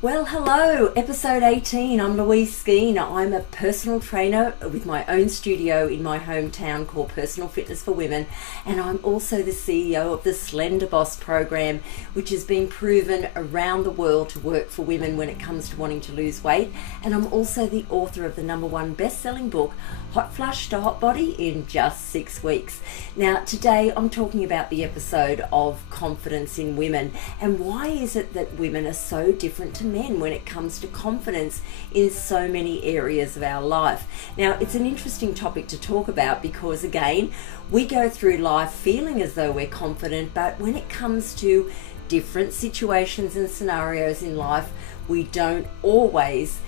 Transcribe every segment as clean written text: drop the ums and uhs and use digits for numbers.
Well, hello, episode 18. I'm Louise Skeen. I'm a personal trainer with my own studio in my hometown called Personal Fitness for Women, and I'm also the CEO of the Slender Boss program, which has been proven around the world to work for women when it comes to wanting to lose weight. And I'm also the author of the #1 best-selling book, Hot Flush to Hot Body in Just 6 Weeks. Now, today I'm talking about the episode of confidence in women, and why is it that women are so different to men when it comes to confidence in so many areas of our life. Now, it's an interesting topic to talk about because, again, we go through life feeling as though we're confident, but when it comes to different situations and scenarios in life, we don't always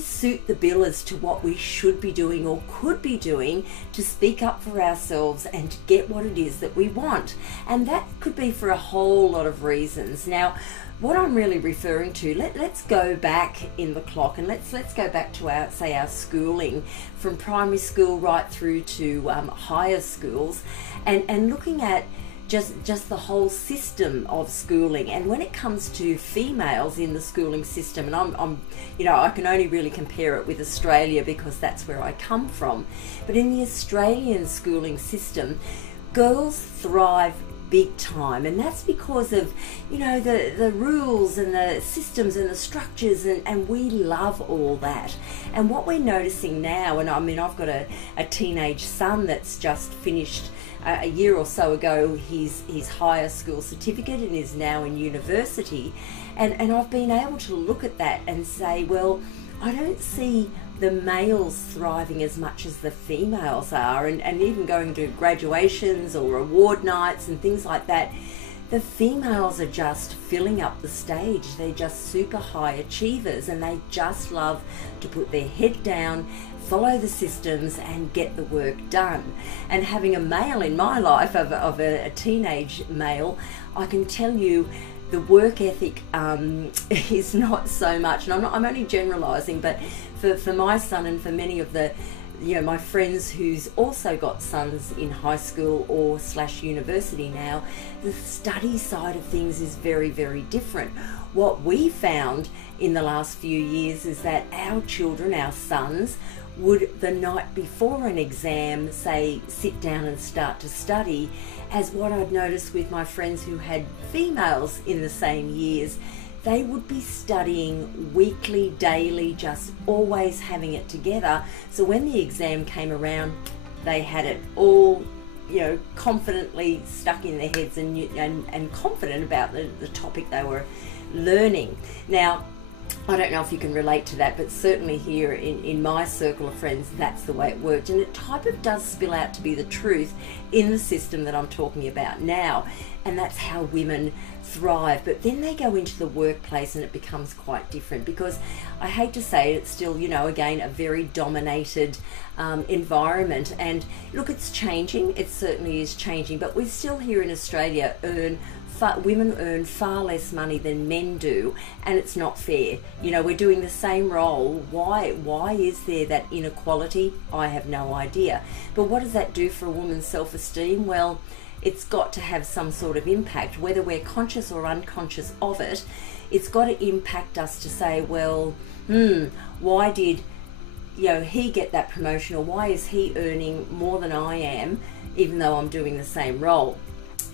suit the bill as to what we should be doing or could be doing to speak up for ourselves and to get what it is that we want. And that could be for a whole lot of reasons. Now, what I'm really referring to, let's go back in the clock and let's go back to our schooling, from primary school right through to higher schools, and looking at just the whole system of schooling. And when it comes to females in the schooling system, and I'm I can only really compare it with Australia because that's where I come from, but in the Australian schooling system, girls thrive big time, and that's because of the rules and the systems and the structures, and we love all that. And what we're noticing now, and I mean, I've got a teenage son that's just finished a year or so ago his higher school certificate and is now in university, and I've been able to look at that and say, well, I don't see the males thriving as much as the females are, and even going to graduations or award nights and things like that. The females are just filling up the stage. They're just super high achievers, and they just love to put their head down, follow the systems and get the work done. And having a male in my life, of a teenage male, I can tell you the work ethic is not so much, and I'm only generalising, but for my son and for many of the my friends who's also got sons in high school or / university now, the study side of things is very, very different. What we found in the last few years is that our children, our sons, would the night before an exam, say, sit down and start to study, as what I'd noticed with my friends who had females in the same years. They would be studying weekly, daily, just always having it together. So when the exam came around, they had it all, confidently stuck in their heads and confident about the topic they were learning. Now, I don't know if you can relate to that, but certainly here in my circle of friends, that's the way it worked. And it type of does spill out to be the truth in the system that I'm talking about now. And that's how women thrive. But then they go into the workplace and it becomes quite different, because I hate to say it, it's still, again, a very dominated environment. And look, it's changing. It certainly is changing. But we still here in Australia women earn far less money than men do, and it's not fair. We're doing the same role. Why is there that inequality? I have no idea. But what does that do for a woman's self-esteem? Well, it's got to have some sort of impact, whether we're conscious or unconscious of it. It's got to impact us to say, well, why did he get that promotion, or why is he earning more than I am, even though I'm doing the same role?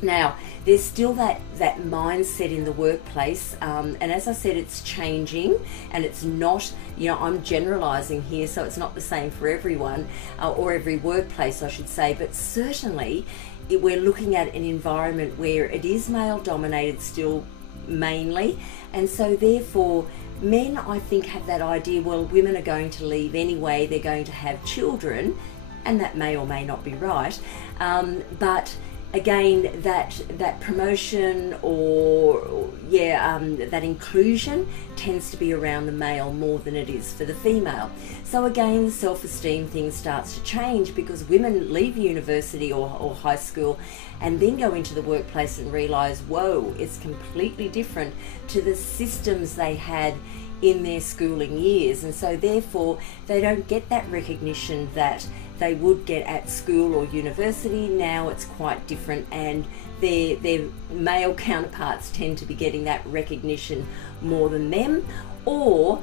Now, there's still that mindset in the workplace, and as I said, it's changing, and it's not, I'm generalising here, so it's not the same for everyone, or every workplace, I should say, but certainly we're looking at an environment where it is male-dominated still, mainly, and so therefore men, I think, have that idea, well, women are going to leave anyway, they're going to have children, and that may or may not be right, but again, that promotion or that inclusion tends to be around the male more than it is for the female. So again, the self-esteem thing starts to change, because women leave university or high school and then go into the workplace and realise, whoa, it's completely different to the systems they had in their schooling years, and so therefore they don't get that recognition that they would get at school or university. Now it's quite different, and their male counterparts tend to be getting that recognition more than them, or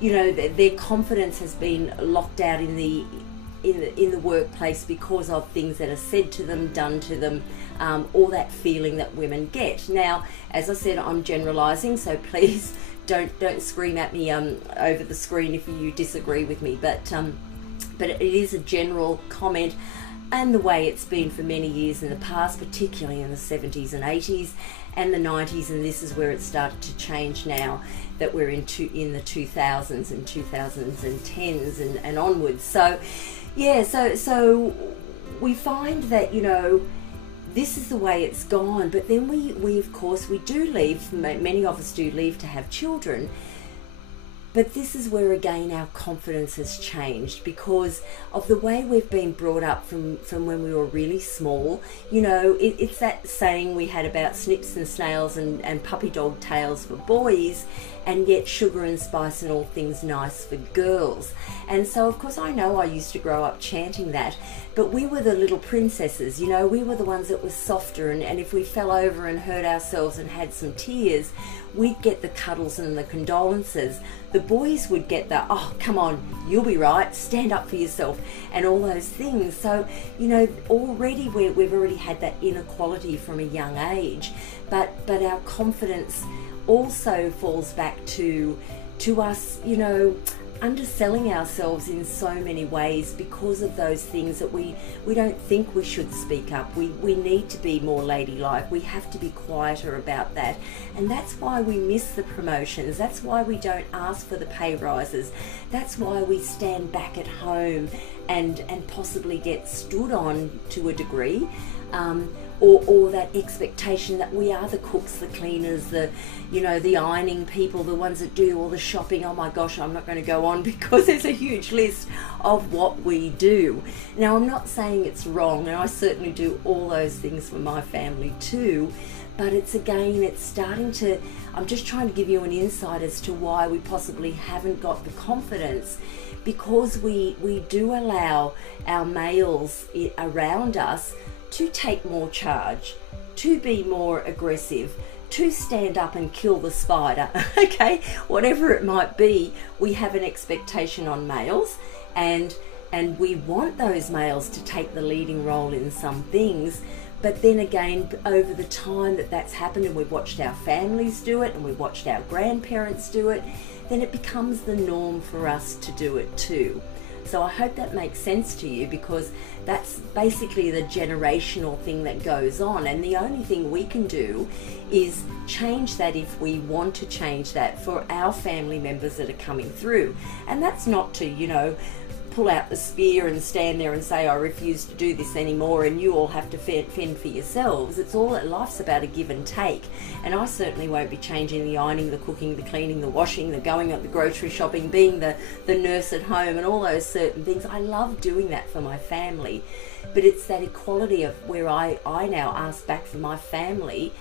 you know, their confidence has been locked out in the workplace because of things that are said to them, done to them, or that feeling that women get. Now, as I said, I'm generalising, so please don't scream at me over the screen if you disagree with me. But it is a general comment, and the way it's been for many years in the past, particularly in the 70s and 80s and the 90s, and this is where it started to change now that we're in the 2000s and 2010s and onwards. So yeah, so we find that, you know, this is the way it's gone, but then we of course we do leave, many of us do leave to have children. But this is where again our confidence has changed because of the way we've been brought up from when we were really small. You know, it's that saying we had about snips and snails and puppy dog tails for boys, and yet sugar and spice and all things nice for girls. And so of course I know I used to grow up chanting that, but we were the little princesses, you know, we were the ones that were softer, and if we fell over and hurt ourselves and had some tears, we'd get the cuddles and the condolences. The boys would get the, oh, come on, you'll be right, stand up for yourself, and all those things. So, you know, already we've already had that inequality from a young age, but our confidence also falls back to us, you know, underselling ourselves in so many ways because of those things that we don't think we should speak up. We need to be more ladylike. We have to be quieter about that. And that's why we miss the promotions. That's why we don't ask for the pay rises. That's why we stand back at home and possibly get stood on to a degree. Or that expectation that we are the cooks, the cleaners, the ironing people, the ones that do all the shopping. Oh my gosh, I'm not going to go on because there's a huge list of what we do. Now, I'm not saying it's wrong, and I certainly do all those things for my family too, but it's starting to, I'm just trying to give you an insight as to why we possibly haven't got the confidence, because we do allow our males around us to take more charge, to be more aggressive, to stand up and kill the spider, okay? Whatever it might be, we have an expectation on males, and we want those males to take the leading role in some things. But then again, over the time that's happened, and we've watched our families do it, and we've watched our grandparents do it, then it becomes the norm for us to do it too. So I hope that makes sense to you, because that's basically the generational thing that goes on, and the only thing we can do is change that if we want to change that for our family members that are coming through. And that's not to, you know, pull out the spear and stand there and say, I refuse to do this anymore and you all have to fend for yourselves. It's all, life's about a give and take, and I certainly won't be changing the ironing, the cooking, the cleaning, the washing, the going at the grocery shopping, being the nurse at home and all those certain things. I love doing that for my family, but it's that equality of where I now ask back for my family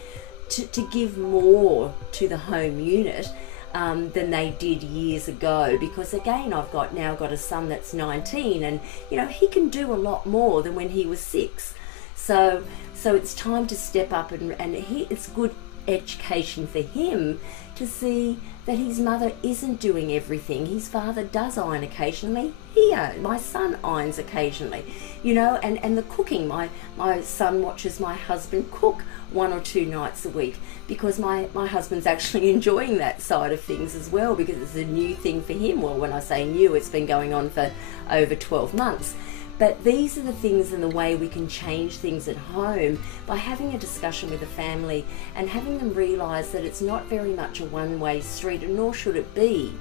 to give more to the home unit than they did years ago, because again I've now got a son that's 19, and you know, he can do a lot more than when he was 6. So it's time to step up, and it's good education for him to see that his mother isn't doing everything. His father does iron occasionally. My son irons occasionally, you know, and the cooking. My son watches my husband cook 1 or 2 nights a week, because my husband's actually enjoying that side of things as well, because it's a new thing for him. Well, when I say new, it's been going on for over 12 months. But these are the things and the way we can change things at home, by having a discussion with the family and having them realise that it's not very much a one-way street, and nor should it be.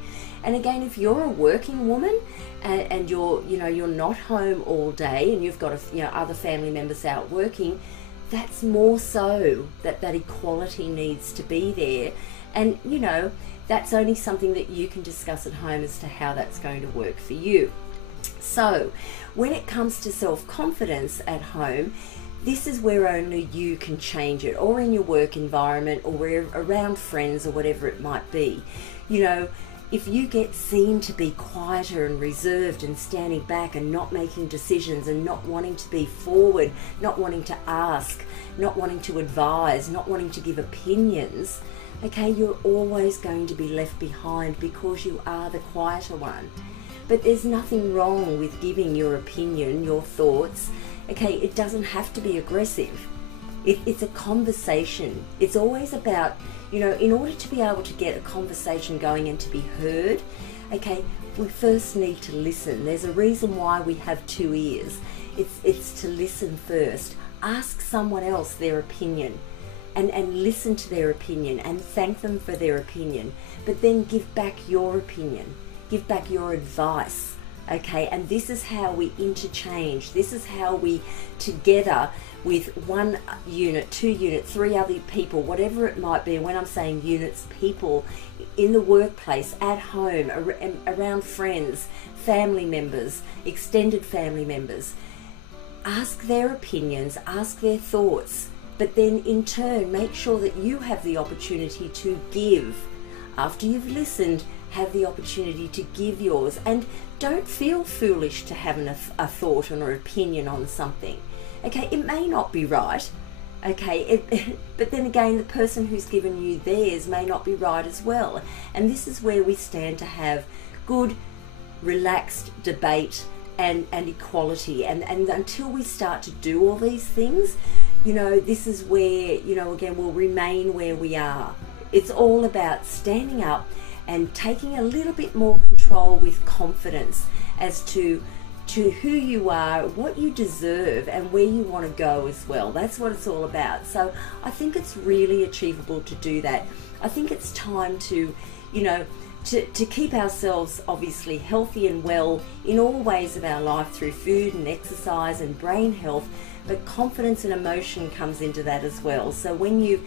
And again, if you're a working woman and you're not home all day, and you've got other family members out working, that's more so that equality needs to be there. And you know, that's only something that you can discuss at home as to how that's going to work for you. So when it comes to self-confidence at home, this is where only you can change it, or in your work environment, or where around friends, or whatever it might be. You know, if you get seen to be quieter and reserved and standing back and not making decisions and not wanting to be forward, not wanting to ask, not wanting to advise, not wanting to give opinions, okay, you're always going to be left behind because you are the quieter one. But there's nothing wrong with giving your opinion, your thoughts. Okay, it doesn't have to be aggressive. It's a conversation. It's always about, you know, in order to be able to get a conversation going and to be heard, okay, we first need to listen. There's a reason why we have two ears. It's to listen first. Ask someone else their opinion and listen to their opinion and thank them for their opinion. But then give back your opinion. Give back your advice. Okay, and this is how we interchange. This is how we, together with one unit, 2 units, 3 other people, whatever it might be. And when I'm saying units, people in the workplace, at home, around friends, family members, extended family members, ask their opinions, ask their thoughts, but then in turn make sure that you have the opportunity to give. After you've listened, have the opportunity to give yours, and don't feel foolish to have a thought or an opinion on something. Okay, it may not be right, okay, but then again, the person who's given you theirs may not be right as well. And this is where we stand to have good, relaxed debate and equality. And until we start to do all these things, you know, this is where, you know, again, we'll remain where we are. It's all about standing up and taking a little bit more control with confidence as to who you are, what you deserve, and where you want to go as well. That's what it's all about. So I think it's really achievable to do that. I think it's time to, you know, to keep ourselves obviously healthy and well in all ways of our life through food and exercise and brain health, but confidence and emotion comes into that as well. So when you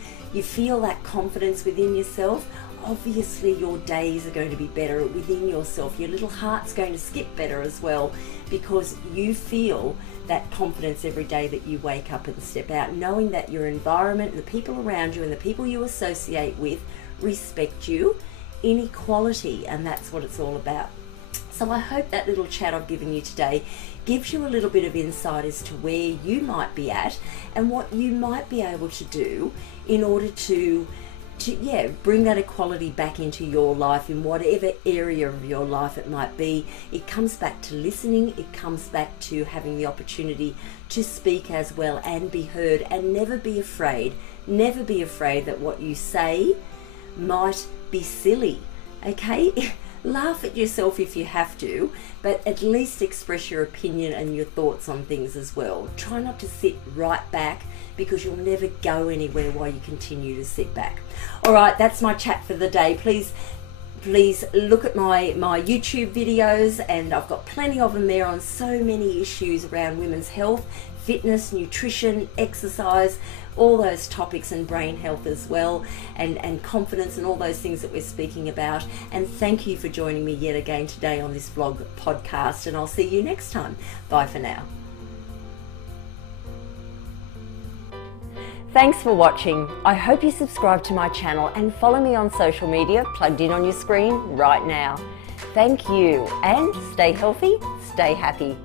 feel that confidence within yourself, obviously your days are going to be better within yourself. Your little heart's going to skip better as well, because you feel that confidence every day that you wake up and step out, knowing that your environment, the people around you and the people you associate with respect you in equality, and that's what it's all about. So I hope that little chat I've given you today gives you a little bit of insight as to where you might be at and what you might be able to do in order to bring that equality back into your life in whatever area of your life it might be. It comes back to listening. It comes back to having the opportunity to speak as well and be heard, and never be afraid. Never be afraid that what you say might be silly, okay? Laugh at yourself if you have to, but at least express your opinion and your thoughts on things as well. Try not to sit right back, because you'll never go anywhere while you continue to sit back. All right, that's my chat for the day. Please look at my YouTube videos, and I've got plenty of them there on so many issues around women's health, fitness, nutrition, exercise, all those topics, and brain health as well, and confidence, and all those things that we're speaking about. And thank you for joining me yet again today on this vlog podcast, and I'll see you next time. Bye for now. Thanks for watching. I hope you subscribe to my channel and follow me on social media plugged in on your screen right now. Thank you, and stay healthy, stay happy.